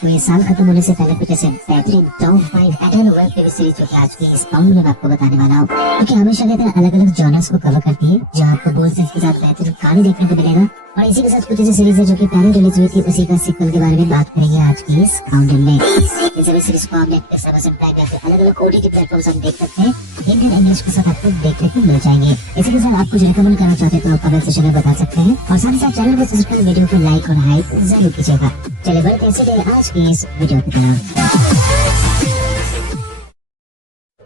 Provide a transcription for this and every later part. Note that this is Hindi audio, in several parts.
तो ये साल खत्म होने से पहले कुछ ऐसे बेहतरीन top 5 adult web TV series जो कि आज की इस काउंट में आपको बताने वाला हूँ, क्योंकि हमेशा कहते हैं अलग अलग जॉनर्स को कवर करती है, जहाँ आपको बोल के साथ बेहतरीन कहानी देखने को मिलेगा। और इसी के साथ कुछ ऐसी सीरीज है जो कि पहले रिलीज हुई थी, उसी का सीक्वल के बारे में बात करेंगे आज की इस काउंटिंग में। इन सभी सीरीज को आप नेटफ्लिक्स, अमेज़न प्राइम पे अलग अलग ओटीटी प्लेटफॉर्म्स पर देख सकते हैं। इंडियन इंग्लिश के साथ आपको देखने को मिल जाएंगे। इसी के साथ आप कुछ रिकमेंड करना चाहते हैं तो आप कमेंट सेक्शन में बता सकते हैं, और साथ ही साथ चैनल को सब्सक्राइब, वीडियो को लाइक और हाइप जरूर कीजिएगा। चलिए बढ़ते हैं आज की इस वीडियो की तरफ।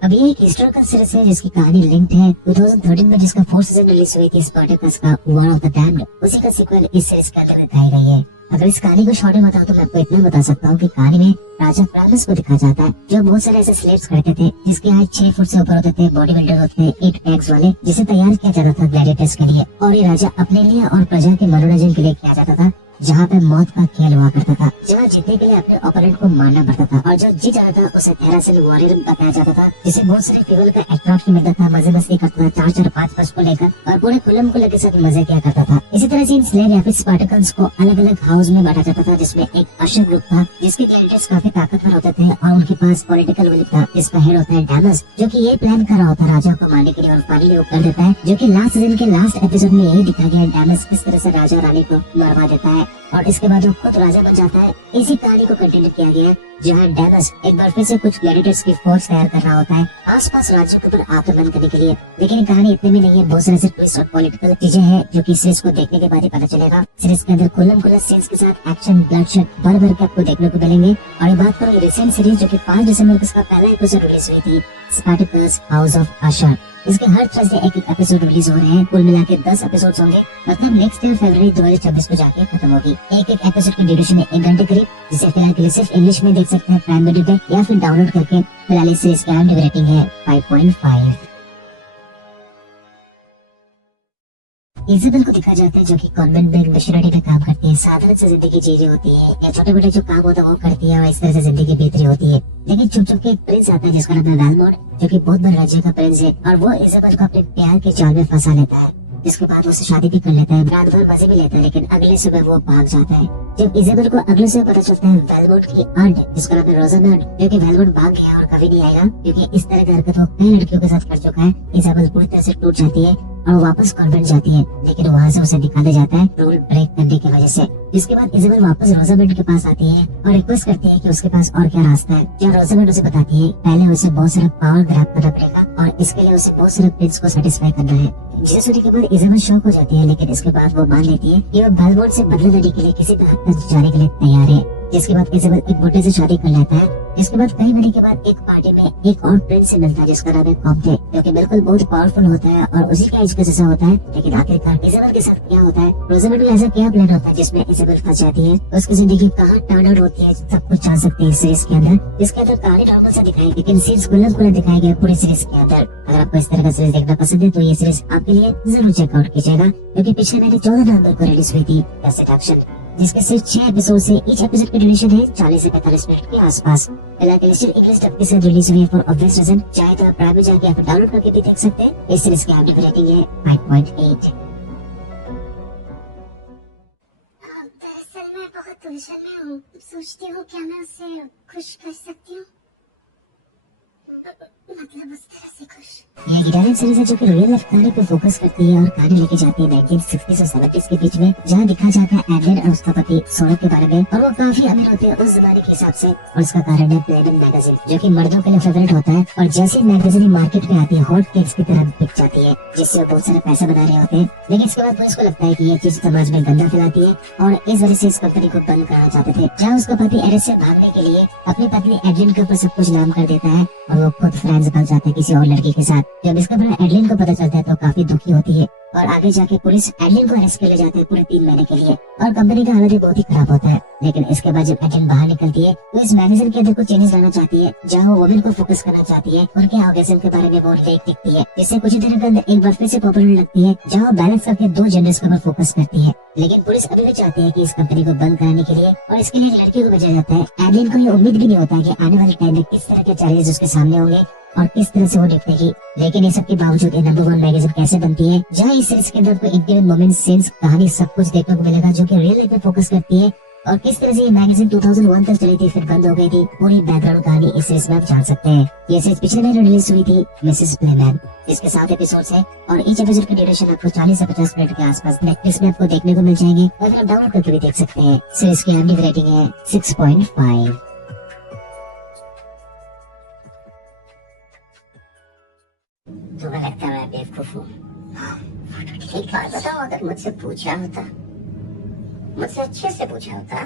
अब ये एक हिस्टोरिकल सीरीज है जिसकी कहानी लिंक्ड है 2013 में, जिसका 4th सीजन रिलीज हुई थी स्पार्टैकस का वॉर ऑफ द डैम्ड। उसी का सीक्वल इस सीरीज के अंदर दिखाई गई है। अगर इस कहानी को शॉर्ट में बताऊं तो मैं आपको इतना बता सकता हूँ कि कहानी में राजा प्रालस को दिखाया जाता है, जो बहुत सारे ऐसे स्लेव्स करते थे जिसकी हाइट 6 फुट से ऊपर होते थे, बॉडी बिल्डर होते थे, 8 पैक्स वाले, जिसे तैयार किया जाता था ग्लैडिएटर्स के लिए। और ये राजा अपने लिए और प्रजा के मनोरंजन के लिए किया जाता था, जहाँ पे मौत का खेल हुआ करता था, जहाँ जीतने के लिए अपने ओपोनेंट को मारना पड़ता था, और जो जीत जाता था उसे टेरासिल वॉरियर बताया जाता था, जिसे बहुत सारे फ्यूल का एट्रॉक्ट मिलता था, मजे मस्ती करता था 4-4, 5-5 को लेकर, और पूरे खुलम खुले के साथ मजे किया करता था। इसी तरह से इन स्लेव या फिर स्पार्टैकन्स को अलग अलग हाउस में बांटा जाता था, जिसमें एक अशर ग्रुप था जिसके ग्लैडिएटर्स काफी ताकतवर होते थे, और उनके पास पॉलिटिकल विल था, जिसका हेड होता है डैमस, जो कि ये प्लान कर रहा होता है राजा को मारने के लिए, और फाइनली वो कर देता है, जो कि लास्ट सीजन के लास्ट एपिसोड में यही दिखाया गया है, डैमस किस तरह से राजा रानी को मरवा देता है और इसके बाद वो खुद राजा बन जाता है। इसी कहानी को कंटिन्यू किया गया है, जहाँ डैमस एक बार फिर से कुछ ग्लैडिएटर्स की फोर्स तैयार कर रहा होता है आसपास राज्य के ऊपर आक्रमण करने के लिए। लेकिन ये कहानी इतने में नहीं है, बहुत सारे ट्विस्ट और पॉलिटिकल चीजें हैं जो कि सीरीज को देखने के बाद ही पता चलेगा। सीरीज के अंदर खुल्लम खुल्ला सीन्स के साथ एक्शन, ब्लडशेड भर भर के आपको देखने को मिलेंगे। और ये बात करो रिसेंट सीरीज जो कि 5 दिसंबर को इसका पहला एपिसोड रिलीज हुई थी, स्पार्टैकस हाउस ऑफ अशर। इसके हर थर्सडे एक एपिसोड रिलीज हो रहे हैं, कुल मिला के 10 एपिसोड होंगे, मतलब नेक्स्ट ईयर फरवरी 2026 को जाके खत्म होगी। एक एपिसोड की ड्यूरेशन है 1 घंटे करीब, जिसे फिलहाल के लिए सिर्फ इंग्लिश में देख सकते हैं प्राइम वीडियो पे, या फिर डाउनलोड करके। फिलहाल इस सीरीज की IMDb रेटिंग है 5.5। इज़ाबेल को दिखाया जाता है जो कि कॉन्वेंट में मिशनरी में काम करती है, साधारण से जिंदगी जी रही होती है, या छोटे मोटे जो काम होता है वो करती है, और इस तरह से जिंदगी बीत रही होती है। लेकिन चुप चुप के एक प्रिंस आता है जिसका नाम है वेलमोंड, जो कि बहुत बड़े राज्य का प्रिंस है, और वो इज़ाबेल को अपने प्यार के जाल में फंसा लेता है, जिसके बाद उससे शादी भी कर लेता है, रात भर मजे भी लेता है। लेकिन अगले सुबह वो भाग जाता है। जब इज़ाबेल को अगले सुबह पता चलता है वेलमोंड की आंट, जिसका नाम है रोज़ामेंड, जो कि वेलमोंड भाग गया और कभी नहीं आएगा, क्योंकि इस तरह की हरकत वो कई लड़कियों के साथ कर चुका है, इज़ाबेल पूरी तरह से टूट जाती है और वो वापस कॉन्वेंट जाती है। लेकिन वहाँ से उसे दिखाया जाता है रूल ब्रेक करने की वजह से। इसके बाद इज़ाबेल वापस रोज़ामेंड के पास आती है और रिक्वेस्ट करती है कि उसके पास और क्या रास्ता है। जहाँ रोज़ामेंड उसे बताती है पहले उसे बहुत सारा पावर ग्रैब करना पड़ेगा, और इसके लिए उसे बहुत सारे प्रिंस को सेटिस्फाई करना है। जिसे सुनने के बाद इज़ाबेल शॉक हो जाती है, लेकिन इसके बाद वो मान लेती है कि वो वेलमोंड से बदला लेने के लिए किसी तरह तक जाने के लिए तैयार है। जिसके बाद इज़ाबेल एक बूढ़े से शादी कर लेता है। इसके बाद कई महीने के बाद एक पार्टी में एक और प्रिंस से मिलता है जिसका नाम है कॉम्टे, जो कि बिल्कुल बहुत पावरफुल होता है और उसी का एज का जैसा होता है। लेकिन आखिरकार इज़ाबेल के साथ क्या होता है, रोज़ामेंड को ऐसा क्या प्लान होता है जिसमें इज़ाबेल फंस जाती है, उसकी जिंदगी कहाँ टर्न आउट होती है, सब कुछ जान सकते हैं इस सीरीज के अंदर। इसके अंदर कहानी नॉर्मल से दिखाई, लेकिन सीरीज खुल्लम खुल्ला दिखाया गया पूरी सीरीज के अंदर। अगर आपको इस तरह का सीरीज देखना पसंद है तो ये सीरीज आपके लिए जरूर चेकआउट कीजिएगा, क्योंकि पिछले महीने 14 नवंबर को रिलीज हुई थी एसिड एक्शन, जिसके सिर्फ 6 एपिसोड से ईच एपिसोड की ड्यूरेशन है 40 से 45 मिनट के आसपास। फिलहाल के लिए सिर्फ इंग्लिश डब के साथ रिलीज हुई है फॉर ऑब्वियस रीजन। चाहे तो आप प्राइम में जाके या फिर डाउनलोड करके भी देख सकते हैं। इस सीरीज की IMDb रेटिंग है 5.8। दरअसल मैं बहुत उलझन में हूँ, सोचती हूँ क्या मैं उसे खुश कर सकती हूँ, मतलब उस तरह से खुश। ये गिटारियन सीरीज है जो कि रियल लाइफ कहानी पे फोकस करती है और कहानी लेके जाती है 1960s और 70s के बीच में, जहाँ दिखाया जाता है एडलेड और उसका पति सोनक के बारे में, और वो काफी अमीर होते हैं उस जमाने के हिसाब से। और इसका कारण है प्लेबन मैगजीन, जो कि मर्दों के लिए फेवरेट होता है, और जैसे मैगजीन मार्केट में आती है हॉट केक्स की तरह बिक जाती है, जिससे वो बहुत सारे पैसे बना रहे होते हैं। लेकिन इसके बाद पुलिस को लगता है कि ये चीज समाज में गंदा फैलाती है, और इस वजह से इस कंपनी को बंद कराना चाहते थे। जहाँ उसका पति एरेस्ट से भागने के लिए अपनी पत्नी एडलिन के ऊपर सब कुछ नाम कर देता है, और वो खुद फ्रेंड्स बन जाते हैं किसी और लड़की के साथ। जब इसका बड़ा एडलिन को पता चलता है तो काफी दुखी होती है, और आगे जाके पुलिस एडलिन को अरेस्ट कर ले जाते हैं पूरे 3 महीने के लिए, और कंपनी का हालत भी बहुत ही खराब होता है। लेकिन इसके बाद जब एडलिन बाहर निकलती है तो इस मैगजीन के अंदर कुछ चेंजेस लाना चाहती है, जहाँ वो वुमेन को फोकस करना चाहती है, उनके ऑर्गेजम के बारे में वो लेख लिखती है, जिससे कुछ ही दिनों के अंदर एक बार फिर से पॉपुलर लगती है, जहाँ वो बैलेंस करके 2 जेंडर्स के ऊपर फोकस करती है। लेकिन पुलिस अभी भी चाहती है कि इस कंपनी को बंद कराने के लिए, और इसके लिए एक लड़की को भेजा जाता है। एडलिन को ये उम्मीद भी नहीं होता कि आने वाले टाइम में किस तरह के चैलेंजेस उसके सामने होंगे और किस तरह से वो निपटेगी। लेकिन ये सब के बावजूद नंबर 1 मैगजीन कैसे बनती है, जहाँ इस सीरीज के अंदर कोई इंटीमेट मोमेंट्स, सीन्स, कहानी सब कुछ देखने को मिलेगा जो कि रियल लाइफ पे फोकस करती है, और किस तरह से ये मैगजीन 2001 तक चली थी फिर बंद हो गई थी, पूरी बैकग्राउंड कहानी इस सीरीज में आप जान सकते हैं। ये सीरीज पिछले महीने रिलीज हुई थी, मिसेस प्लेमैन। इसके 7 एपिसोड्स हैं और ईच एपिसोड की ड्यूरेशन आपको 40 से 50 मिनट के आसपास नेटफ्लिक्स में आपको देखने को मिल जाएंगे और आप डाउनलोड करके भी देख सकते हैं। सीरीज की IMDb रेटिंग है 6.5। तुम्हें लगता है मैं बेवकूफ हूँ? एक बात बताओ, अगर मुझसे पूछा होता, मुझसे अच्छे से पूछा होता,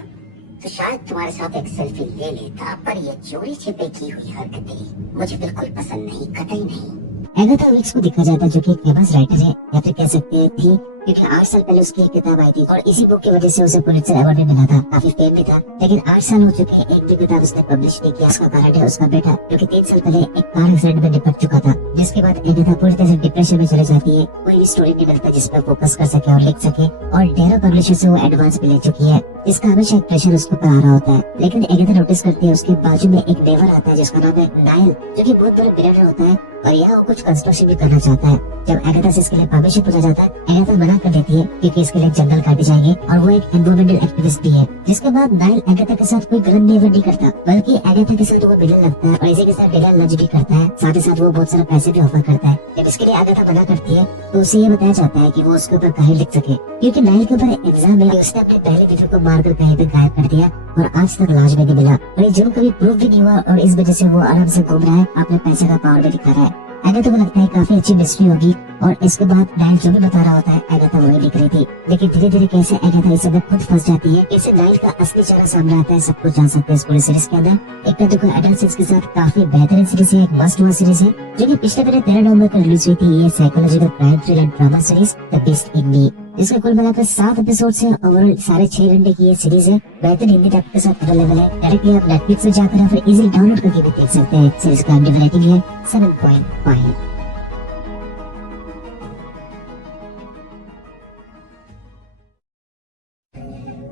तो शायद तुम्हारे साथ एक सेल्फी ले लेता, पर ये चोरी छिपे की हुई हरकतें मुझे बिल्कुल पसंद नहीं, कतई नहीं। एगाथा वीक्स को देखा जाता है जो कि एक फेमस राइटर है, या फिर कह सकते थी, क्योंकि 8 साल पहले उसकी एक किताब आई थी और इसी बुक की वजह से उसे पुलित्जर अवार्ड भी मिला था, काफी फेम भी था। लेकिन 8 साल हो चुके हैं, एक भी किताब उसने पब्लिश नहीं किया। उसका कारण है उसका बेटा जो कि 3 साल पहले एक कार एक्सीडेंट में निपट चुका था, जिसके बाद एगाथा पूरी तरह से डिप्रेशन में चले जाती है। कोई भी स्टोरी नहीं मिलता जिस पर फोकस कर सके और लिख सके, और ढेरों पब्लिशर से वो एडवांस भी ले चुकी है। इसका हमेशा एक प्रेशर उसको पर आ रहा होता है। लेकिन एगाथा नोटिस करती है उसके बाजू में एक नेबर आता है जिसका नाम है नाइल, जो कि बहुत बड़ा बिल्डर होता है और यहाँ वो कुछ कंस्ट्रक्शन भी करना चाहता है। जब एगाथा से इसके लिए परमिशन पूछा जाता है, एगाथा मना कर देती है क्योंकि इसके लिए जंगल काटे जाएंगे और वो एक एनवायरमेंटल एक्टिविस्ट भी है। जिसके बाद नाइल एगाथा के साथ कोई गलत बिहेवियर नहीं करता, बल्कि एगाथा के साथ वो मिलने लगता है और इसी के साथ डिनर लंच भी करता है। साथ ही साथ वो बहुत सारा पैसे भी ऑफर करता है। जब इसके लिए एगाथा मना करती है तो उसे ये बताया जाता है कि वो उसके ऊपर कहानी लिख सके, क्योंकि नाइल के ऊपर इल्जाम है कि उसने अपने पहले मित्र को मारकर कहीं पे गायब कर दिया और आज तक लाश में नहीं मिला, और ये जुर्म कभी प्रूफ भी नहीं हुआ और इस वजह से वो आराम से घूम रहा है, अपने पैसे का पावर भी दिखा रहा है। एगाथा को लगता है काफी अच्छी मिस्ट्री होगी और इसके बाद नाइल जो भी बता रहा होता है एगाथा वही लिख रही थी। लेकिन धीरे धीरे कैसे एगाथा इस सब खुद फंस जाती है, इससे नाइल का असली चेहरा सामने आता है। सब कुछ जान सकते हैं इस पूरे सीरीज के अंदर। एक तो देखो एडल्ट सीरीज के साथ काफी बेहतरीन सीरीज है, एक मस्ट वॉच सीरीज है जो कि पिछले महीने 13 नवंबर को रिलीज हुई थी। ये psychological crime thriller and drama series the beast in me. इसका कुल मिलाकर 7 एपिसोड्स है। ओवरऑल साढ़े 6 घंटे की ये सीरीज है। बेहतर हिंदी डब के साथ अवेलेबल है। डायरेक्टली आप नेटफ्लिक्स में जाकर या फिर इजीली डाउनलोड करके भी देख सकते हैं। सीरीज का IMDb रेटिंग है 7.5।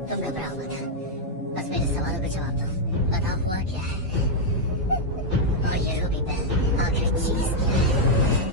तुम घबराओ मत, बस मेरे सवालों का जवाब दो। बताओ हुआ क्या है, और ये रूबी बेल आखिर चीज क्या है?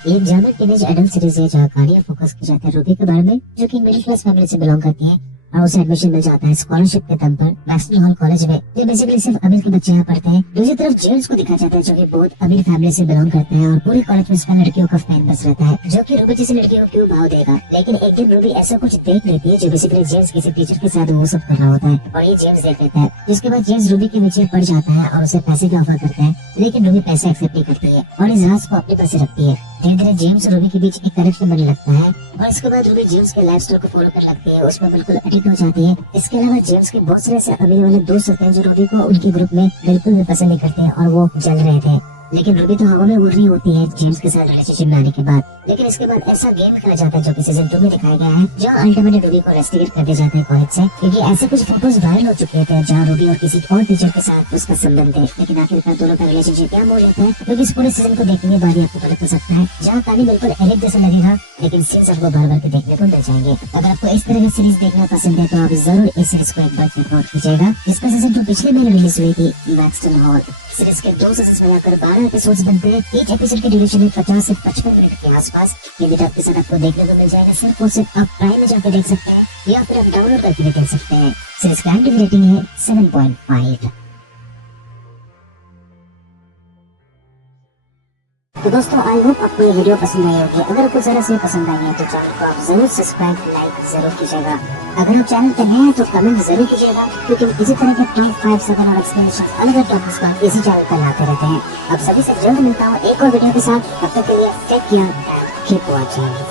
ये एक जर्मन टीनेज एडल्ट सीरीज है जहाँ कहानियां फोकस की जाती है रूबी के बारे में, जो कि मिडिल क्लास फैमिली से बिलोंग करती है और उसे एडमिशन मिल जाता है स्कॉलरशिप के दम पर मैक्सवेल हॉल कॉलेज में, जो बेसिकली सिर्फ अमीर के बच्चे यहाँ पढ़ते हैं। दूसरी तरफ जेम्स को दिखाया जाता है जो कि बहुत अमीर फैमिली से बिलोंग करते हैं और पूरी कॉलेज में उसका लड़कियों का फैन बस रहता है, जो कि रूबी जैसी लड़कियों को क्यों भाव देगा। लेकिन एक दिन रूबी ऐसा कुछ देख लेती है जो बेसिकली जेम्स किसी टीचर के साथ वो सब कर रहा होता है और ये जेम्स देख लेता है। जिसके बाद जेम्स रूबी के पीछे पड़ जाता है और उसे पैसे का ऑफर करता है, लेकिन रूबी पैसे एक्सेप्ट नहीं करती है और इस राज को अपने पास रखती है। धीरे धीरे जेम्स और रूबी के बीच एक कनेक्शन बनने लगता है और इसके बाद रूबी जेम्स के लाइफस्टाइल को फॉलो करने लगती है, उसमें बिल्कुल एडिक्ट हो जाती है। इसके अलावा जेम्स के बहुत सारे ऐसे अमीर वाले दोस्त होते हैं जो रूबी को उनके ग्रुप में बिल्कुल भी पसंद नहीं करते और वो जल रहे थे। लेकिन रूबी तो हवा में उड़ रही होती है जेम्स के साथ रिलेशनशिप में आने के बाद। लेकिन इसके बाद ऐसा गेम खेला जाता है जो कि सीजन 2 में दिखाया गया है, जहाँ अल्टीमेटली रूबी को रेस्टिकेट कर दिया जाता है कॉलेज से, क्योंकि ऐसे कुछ फोटोज वायरल हो चुके थे जहाँ रूबी और किसी और टीचर के साथ उसका संबंध है। लेकिन आखिरकार दोनों का रिलेशनशिप क्या हो जाता है, क्योंकि इस पूरे सीजन को देखने के बाद आपको पता चल सकता है, जहाँ कहानी बिल्कुल एडिट जैसा लगेगा लेकिन सीन्स आपको बार बार के देखने को मिल जाएंगे। अगर आपको इस तरह की सीरीज देखना पसंद है तो आप जरूर इस सीरीज को एक बार चेकआउट कीजिएगा। इसका सीजन 2 पिछले महीने रिलीज हुई थी, मैक्सवेल हॉल। सीरीज के 2 सीजन मिलाकर 12 एपिसोड्स बनते हैं। एक एपिसोड की ड्यूरेशन है 50 से 55 मिनट के आसपास। हिंदी डब के साथ आपको देखने को मिल जाएगा। सिर्फ और सिर्फ आप प्राइम में जाकर देख सकते हैं या फिर आप डाउनलोड करके भी देख सकते हैं। सीरीज का IMDb रेटिंग है 7.5। तो दोस्तों आई होप आपको ये वीडियो पसंद आई होगी। अगर आपको जरा से पसंद आई है तो चैनल को आप जरूर सब्सक्राइब लाइक जरूर कीजिएगा। अगर आप चैनल पर नए हैं तो कमेंट जरूर कीजिएगा, क्योंकि इसी तरह के टॉप 5 7 और एक्सप्लेनेशन अलग अलग टॉपिक्स पर इसी चैनल पर लाते रहते हैं। अब सभी से जल्द मिलता हूँ एक और वीडियो के साथ। तब तक के लिए टेक केयर, कीप वॉचिंग।